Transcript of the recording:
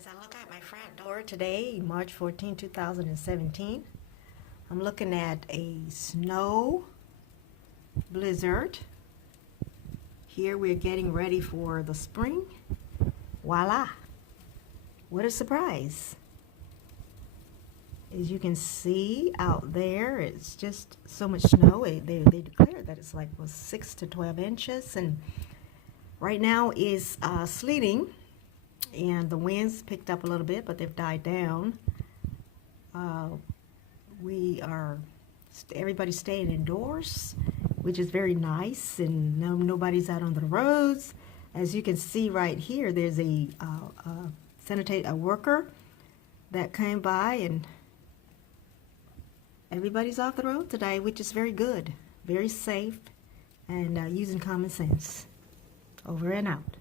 As I look out my front door today, March 14, 2017, I'm looking at a snow blizzard. Here we're getting ready for the spring. Voila! What a surprise! As you can see out there, it's just so much snow. They declared that it's like 6 to 12 inches, and right now is sleeting, and the winds picked up a little bit, but they've died down. Everybody's staying indoors, which is very nice, and nobody's out on the roads. As you can see right here, there's a worker that came by, and everybody's off the road today, which is very good, very safe, and using common sense. Over and out.